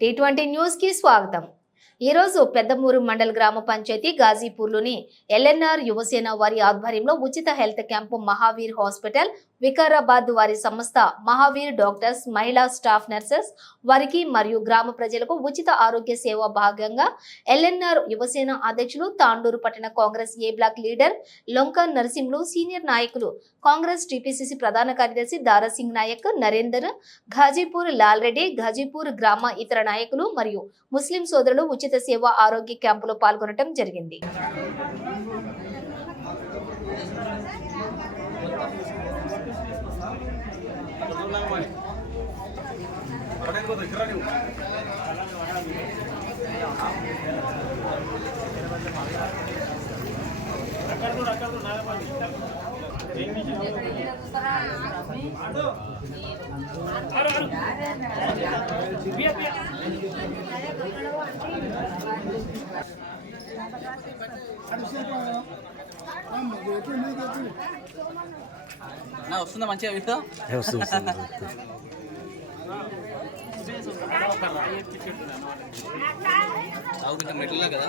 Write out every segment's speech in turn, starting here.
T twenty న్యూస్కి స్వాగతం. ఈ రోజు పెద్దమూరు మండల్ గ్రామ పంచాయతీ గాజీపూర్లోని ఎల్ఎన్ఆర్ యువసేన వారి ఆధ్వర్యంలో ఉచిత health camp Mahavir hospital Vikarabad వారి సంస్థ మహావీర్ డాక్టర్స్ మహిళా స్టాఫ్ నర్సెస్ వారికి మరియు గ్రామ ప్రజలకు ఉచిత ఆరోగ్య సేవ భాగంగా ఎల్ఎన్ఆర్ యువసేన అధ్యక్షులు తాండూరు పట్టణ Congress A block leader Lonka Narasimhulu senior నాయకులు కాంగ్రెస్ టీపీసీసీ ప్రధాన కార్యదర్శి దారాసింగ్ నాయక్ నరేందర్ ఘాజీపూర్ లాల్ రెడ్డి ఘాజీపూర్ గ్రామ ఇతర నాయకులు మరియు ముస్లిం సోదరులు ఉచిత సేవ ఆరోగ్య క్యాంపులో పాల్గొనడం జరిగింది. నా వస్తుందా మంచిగా వీడియో? అవు కొంచెం మెట్లలో కదా.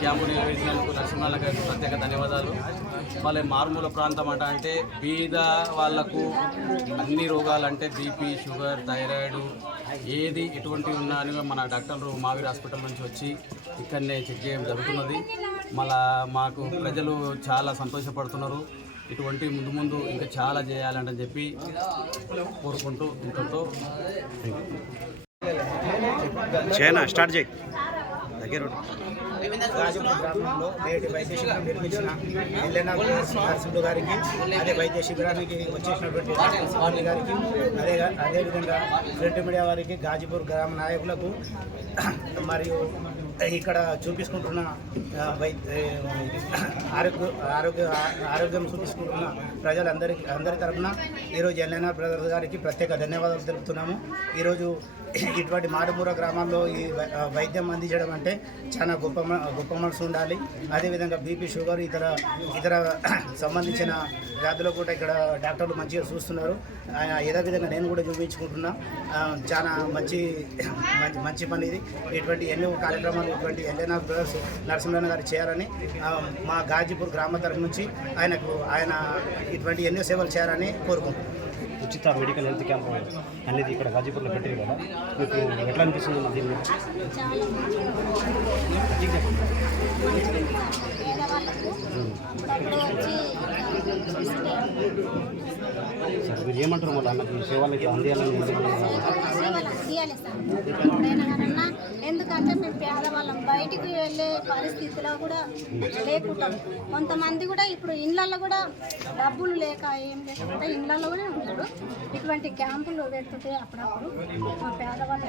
క్యాంపు నిర్వహించినందుకు నరసింహాల గారికి ప్రత్యేక ధన్యవాదాలు. వాళ్ళ మారుమూల ప్రాంతం అంట అంటే బీద వాళ్ళకు అన్ని రోగాలు అంటే బీపీ షుగర్ థైరాయిడ్ ఏది ఎటువంటి ఉన్నా అని మన డాక్టర్లు మావీర్ హాస్పిటల్ నుంచి వచ్చి ఇక్కడనే చెక్ చేయడం జరుగుతున్నది. మళ్ళా మాకు ప్రజలు చాలా సంతోషపడుతున్నారు. ఇటువంటి ముందు ముందు ఇంకా చాలా చేయాలని చెప్పి కోరుకుంటూ ఇంతతో చైనా? స్టార్ట్ చేయి. దగ్గర. గాజుపూర్ గ్రామంలో నేటి వైద్య శిబిరం నిర్మించిన ఎల్లెనా నరసింహుడు గారికి అదే వైద్య శిబిరానికి వచ్చేసినటువంటి స్వామి గారికి అదే అదేవిధంగా ప్రింట్ మీడియా వారికి గాజీపూర్ గ్రామ నాయకులకు మరియు ఇక్కడ చూపించుకుంటున్న వై ఆరోగ్య ఆరోగ్య ఆరోగ్యం చూపించుకుంటున్న ప్రజలందరికీ అందరి తరఫున ఈరోజు ఎల్ఎన్ఆర్ బ్రదర్స్ గారికి ప్రత్యేక ధన్యవాదాలు తెలుపుతున్నాము. ఈరోజు ఇటువంటి మారుమూర గ్రామాల్లో ఈ వై- వైద్యం అందించడం అంటే చాలా గొప్ప మ- గొప్ప మనసు ఉండాలి. అదేవిధంగా బీపీ షుగర్ ఇతర ఇతర సంబంధించిన వ్యాధులు కూడా ఇక్కడ డాక్టర్లు మంచిగా చూస్తున్నారు. ఏదో విధంగా నేను కూడా చూపించుకుంటున్నా. చాలా మంచి మంచి మంచి పని ఇది. ఇటువంటి ఎన్నో కార్యక్రమాలు ఇటువంటి ఎల్ఎన్ఆర్ బ్రదర్స్ నరసింహన్ గారు చేయాలని మా గాజీపూర్ గ్రామ తరఫు నుంచి ఆయనకు ఆయన ఇటువంటి ఎన్నో సేవలు చేయాలని కోరుకుంటున్నాను ఉచిత మెడికల్ హెల్త్ క్యాంప్ అనేది ఇక్కడ గాజీపూర్లో పెట్టారు కదా. మీకు ఎట్లా అనిపిస్తుంది దీని మీద సరే మీరు ఏమంటారు మళ్ళీ అన్నకి అందియాలని సేవలు అందియాలి సార్. ఎప్పుడైనా కానన్నా ఎందుకంటే మేము పేదవాళ్ళం. బయటికి వెళ్ళే పరిస్థితిలో కూడా లేకుంటాం కొంతమంది కూడా ఇప్పుడు ఇళ్ళల్లో కూడా డబ్బులు లేక ఏం లేకుండా ఇళ్ళల్లో కూడా ఉంటారు. ఇటువంటి క్యాంపులు పెడుతుంటే అప్పుడప్పుడు మా పేదవాళ్ళు కూడా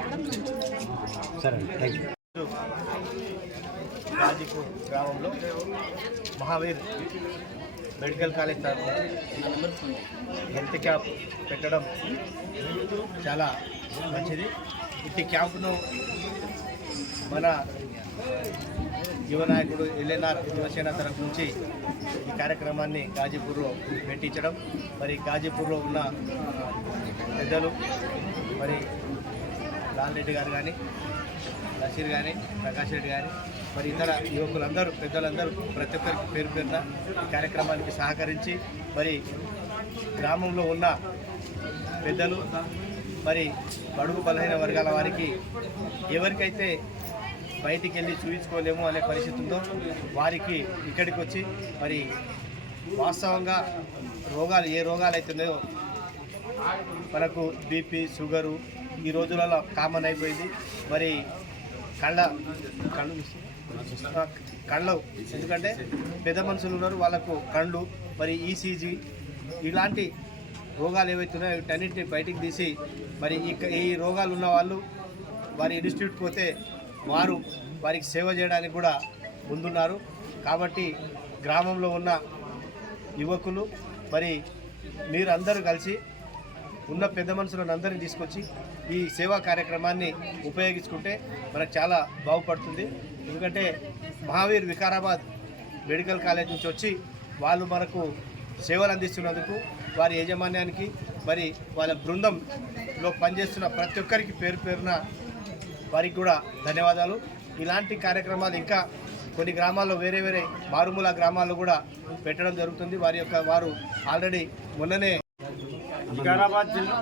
సరే గాజీపూర్ గ్రామంలో మహావీర్ మెడికల్ కాలేజ్ తరఫున హెల్త్ క్యాంప్ పెట్టడం చాలా మంచిది. ఇట్టి క్యాంప్ను మన యువనాయకుడు ఎల్ఎన్ఆర్ యువసేన తరఫు నుంచి ఈ కార్యక్రమాన్ని గాజీపూర్లో పెట్టించడం. మరి గాజీపూర్లో ఉన్న పెద్దలు మరి లాల్ రెడ్డి గారు కానీ నసీర్ కానీ ప్రకాష్ రెడ్డి కానీ మరి ఇతర యువకులందరూ పెద్దలందరూ ప్రతి ఒక్కరికి పేరు పేరున ఈ కార్యక్రమానికి సహకరించి మరి గ్రామంలో ఉన్న పెద్దలు మరి బడుగు బలహీన వర్గాల వారికి ఎవరికైతే బయటికి వెళ్ళి చూపించుకోలేము అనే పరిస్థితి ఉందో వారికి ఇక్కడికి వచ్చి మరి వాస్తవంగా రోగాలు ఏ రోగాలు అవుతున్నాయో మనకు బీపీ షుగరు ఈ రోజులలో కామన్ అయిపోయింది. మరి కళ్ళ కళ్ళు కళ్ళు ఎందుకంటే పెద్ద మనుషులు ఉన్నారు వాళ్ళకు కళ్ళు మరి ఈసీజీ ఇలాంటి రోగాలు ఏవైతున్నాయో వీటన్నిటిని బయటికి తీసి మరి ఈ ఈ రోగాలు ఉన్న వాళ్ళు వారి ఇన్స్టిట్యూట్ పోతే వారు వారికి సేవ చేయడానికి కూడా ముందున్నారు. కాబట్టి గ్రామంలో ఉన్న యువకులు మరి మీరందరూ కలిసి ఉన్న పెద్ద మనుషులను అందరినీ తీసుకొచ్చి ఈ సేవా కార్యక్రమాన్ని ఉపయోగించుకుంటే మనకు చాలా బాగుపడుతుంది. ఎందుకంటే మహావీర్ వికారాబాద్ మెడికల్ కాలేజ్ నుంచి వచ్చి వాళ్ళు మనకు సేవలు అందిస్తున్నందుకు వారి యాజమాన్యానికి మరి వాళ్ళ బృందంలో పనిచేస్తున్న ప్రతి ఒక్కరికి పేరు పేరున వారికి కూడా ధన్యవాదాలు. ఇలాంటి కార్యక్రమాలు ఇంకా కొన్ని గ్రామాల్లో వేరే వేరే మారుమూల గ్రామాల్లో కూడా పెట్టడం జరుగుతుంది. వారి యొక్క వారు ఆల్రెడీ మొన్ననే వికారాబాద్ జిల్లా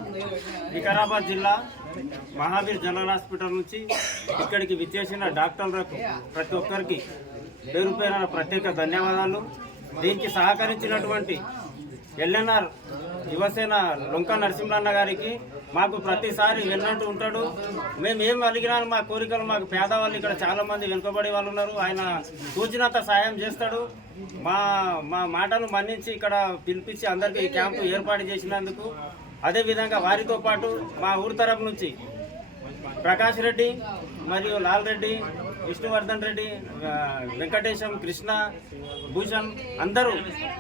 వికారాబాద్ జిల్లా మహావీర్ జనరల్ హాస్పిటల్ నుంచి ఇక్కడికి విచ్చేసిన డాక్టర్లకు ప్రతి ఒక్కరికి పేరు పేరున ప్రత్యేక ధన్యవాదాలు. దీనికి సహకరించినటువంటి ఎల్ఎన్ఆర్ యువసేన లొంక నరసింహన్న గారికి మాకు ప్రతిసారి విన్నట్టు ఉంటాడు. మేము ఏం అడిగినా మా కోరికలు మాకు పేదవాళ్ళు ఇక్కడ చాలామంది వెనుకబడి వాళ్ళు ఉన్నారు. ఆయన సూచనంత సాయం చేస్తాడు. మా మా మాటలు మన్నించి ఇక్కడ పిలిపించి అందరికీ క్యాంపు ఏర్పాటు చేసినందుకు. అదేవిధంగా వారితో పాటు మా ఊరి తరపు నుంచి ప్రకాష్ రెడ్డి మరియు లాల్ రెడ్డి విష్ణువర్ధన్ రెడ్డి వెంకటేశం కృష్ణ భూషణ్ అందరూ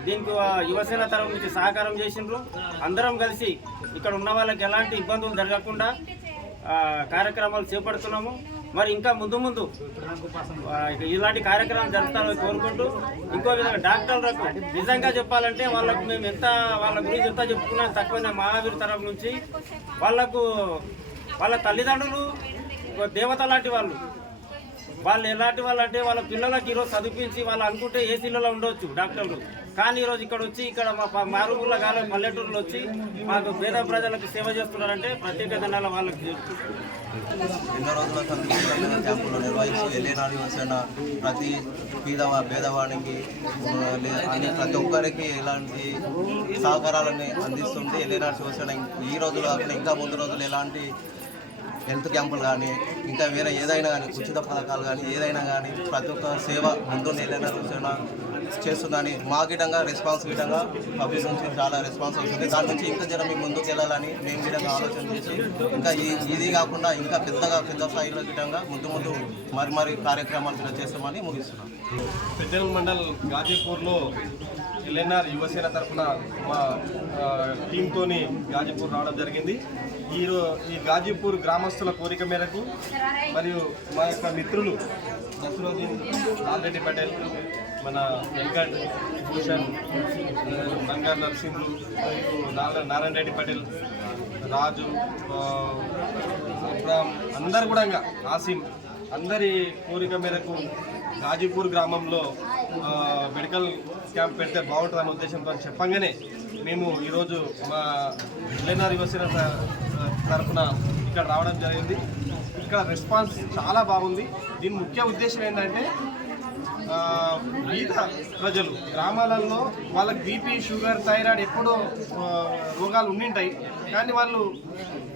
దీనికి యువసేన తరఫు నుంచి సహకారం చేసిండ్రు. అందరం కలిసి ఇక్కడ ఉన్న వాళ్ళకి ఎలాంటి ఇబ్బందులు జరగకుండా కార్యక్రమాలు చేపడుతున్నాము. మరి ఇంకా ముందు ముందు ఇలాంటి కార్యక్రమాలు జరుపుతామని కోరుకుంటూ ఇంకో విధంగా డాక్టర్లకు నిజంగా చెప్పాలంటే వాళ్ళకు మేము ఎంత వాళ్ళ గురించి ఎంత చెప్పుకున్నా తక్కువనే మహావీర్ తరఫు నుంచి వాళ్ళకు వాళ్ళ తల్లిదండ్రులు దేవత లాంటి వాళ్ళు వాళ్ళు ఎలాంటి వాళ్ళు అంటే వాళ్ళ పిల్లలకి ఈరోజు చదివించి వాళ్ళు అనుకుంటే ఏసీలలో ఉండొచ్చు డాక్టర్లు. కానీ ఈరోజు ఇక్కడ వచ్చి ఇక్కడ మా మారుమూల కాలం పల్లెటూరులో వచ్చి మాకు పేద ప్రజలకు సేవ చేస్తున్నారంటే ప్రత్యేక ధనాల వాళ్ళకి ఎన్నో రోజుల సందర్భంగా క్యాంపులు ప్రతి పేదవాడికి ప్రతి ఒక్కరికి ఇలాంటి సహకారాలని అందిస్తుంది ఎల్ఏనాడు శివసేన ఈ రోజులు ఇంకా ముందు రోజులు ఎలాంటి హెల్త్ క్యాంపులు కానీ ఇంకా వేరే ఏదైనా కానీ ఉచిత పథకాలు కానీ ఏదైనా కానీ ప్రతి ఒక్క సేవ ముందు ఏదైనా చూసినా చేస్తుందని మా గిటంగా రెస్పాన్స్ గిటంగా పబ్లిక్ నుంచి చాలా రెస్పాన్స్ వస్తుంది. దాని నుంచి ఇంకా జనం మీకు ముందుకు వెళ్ళాలని మేము గిటంగా ఆలోచన చేసి ఇంకా ఈ ఇది కాకుండా ఇంకా పెద్దగా పెద్ద స్థాయిలో గిటంగా ముందు ముందు మరి మరి కార్యక్రమాలు చేస్తామని ముగిస్తున్నాం. పెద్దల మండల్ గాజీపూర్లో ఎల్ఎన్ఆర్ యువసేన తరఫున మా టీంతోని గాజీపూర్ రావడం జరిగింది. ఈ ఈ గాజీపూర్ గ్రామస్తుల కోరిక మేరకు మరియు మా యొక్క మిత్రులు నసరుద్దీన్ లాల్రెడ్డి పటేల్ మన వెంకట్ భూషణ్ బంగారు నరసింహులు మరియు నారాయణ రెడ్డి పటేల్ రాజు అబ్రామ్ అందరు కూడా ఇంకా ఆసిం అందరి కోరిక మేరకు గాజీపూర్ గ్రామంలో మెడికల్ క్యాంప్ పెడితే బాగుంటుందన్న ఉద్దేశంతో చెప్పంగానే మేము ఈరోజు మా ఎల్ఎన్ఆర్ యువసేన తరఫున ఇక్కడ రావడం జరిగింది. ఇక్కడ రెస్పాన్స్ చాలా బాగుంది. దీని ముఖ్య ఉద్దేశం ఏంటంటే మిగతా బీద ప్రజలు గ్రామాలలో వాళ్ళకి బీపీ షుగర్ థైరాయిడ్ ఎప్పుడో రోగాలు ఉండింటాయి. కానీ వాళ్ళు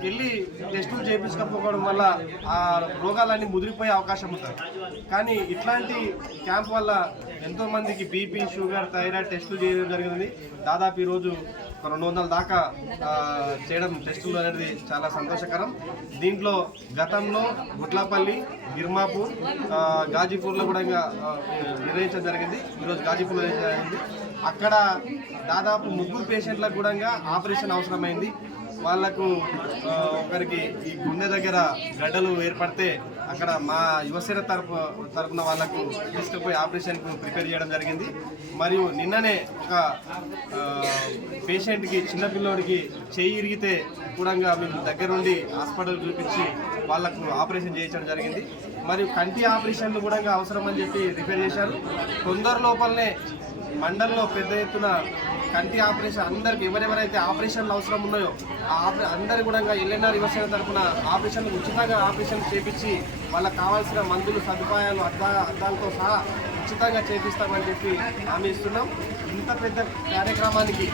వెళ్ళి టెస్టులు చేయించకపోవడం వల్ల ఆ రోగాలన్నీ ముదిరిపోయే అవకాశం ఉంటుంది. కానీ ఇట్లాంటి క్యాంప్ వల్ల ఎంతో మందికి బీపీ షుగర్ థైరాయిడ్ టెస్టులు చేయడం జరిగింది. దాదాపు ఈరోజు రెండు వందల దాకా చేయడం టెస్టులు అనేది చాలా సంతోషకరం. దీంట్లో గతంలో గుట్లపల్లి గిర్మాపూర్ గాజీపూర్లో కూడా ఇంకా నిర్వహించడం జరిగింది. ఈరోజు గాజీపూర్లో జరిగింది. అక్కడ దాదాపు ముగ్గురు పేషెంట్లకు కూడా ఆపరేషన్ అవసరమైంది. వాళ్ళకు ఒకరికి ఈ గుండె దగ్గర గడ్డలు ఏర్పడితే అక్కడ మా యువసేన తరపు తరపున వాళ్ళకు తీసుకుపోయి ఆపరేషన్కు ప్రిపేర్ చేయడం జరిగింది. మరియు నిన్ననే ఒక పేషెంట్కి చిన్నపిల్లోడికి చేయి ఇరిగితే కూడా మేము దగ్గరుండి హాస్పిటల్ చూపించి వాళ్ళకు ఆపరేషన్ చేయించడం జరిగింది. మరియు కంటి ఆపరేషన్లు కూడా అవసరం అని చెప్పి రిపేర్ చేశారు. తొందర లోపలనే మండలంలో పెద్ద ఎత్తున కంటి ఆపరేషన్ అందరికి ఎవరెవరైతే ఆపరేషన్లు అవసరం ఉన్నాయో అందరు ఆపరే కూడా ఎల్ఎన్ఆర్ యువసేన తరఫున ఆపరేషన్లు ఉచితంగా ఆపరేషన్ చేపించి వాళ్ళకి కావాల్సిన మందులు సదుపాయాలు అద్దా అద్దాలతో సహా ఉచితంగా చేపిస్తామని చెప్పి హామీ ఇస్తున్నాం. ఇంత పెద్ద కార్యక్రమానికి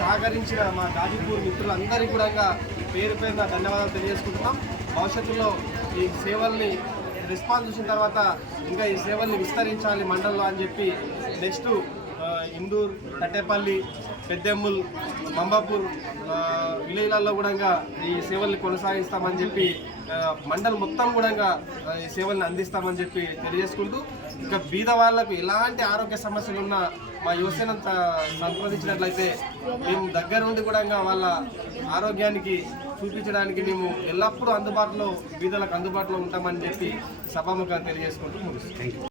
సహకరించిన మా గాజీపూర్ మిత్రులందరికీ కూడా పేరు పేరున ధన్యవాదాలు తెలియజేసుకుంటున్నాం. భవిష్యత్తులో ఈ సేవల్ని రెస్పాన్స్ చూసిన తర్వాత ఇంకా ఈ సేవల్ని విస్తరించాలి మండలంలో అని చెప్పి నెక్స్ట్ ఇందూర్ కట్టేపల్లి పెద్దెమ్ముల్ మంబాపూర్ విలేజ్లలో కూడా ఈ సేవల్ని కొనసాగిస్తామని చెప్పి మండల్ మొత్తం కూడా ఈ సేవల్ని అందిస్తామని చెప్పి తెలియజేసుకుంటూ ఇంకా బీద వాళ్ళకు ఎలాంటి ఆరోగ్య సమస్యలు ఉన్నా మా యువసేన సంప్రదించినట్లయితే మేము దగ్గర ఉండి కూడా వాళ్ళ ఆరోగ్యానికి చూపించడానికి మేము ఎల్లప్పుడూ అందుబాటులో బీదలకు అందుబాటులో ఉంటామని చెప్పి సభాముఖంగా తెలియజేసుకుంటూ ముగిస్తాం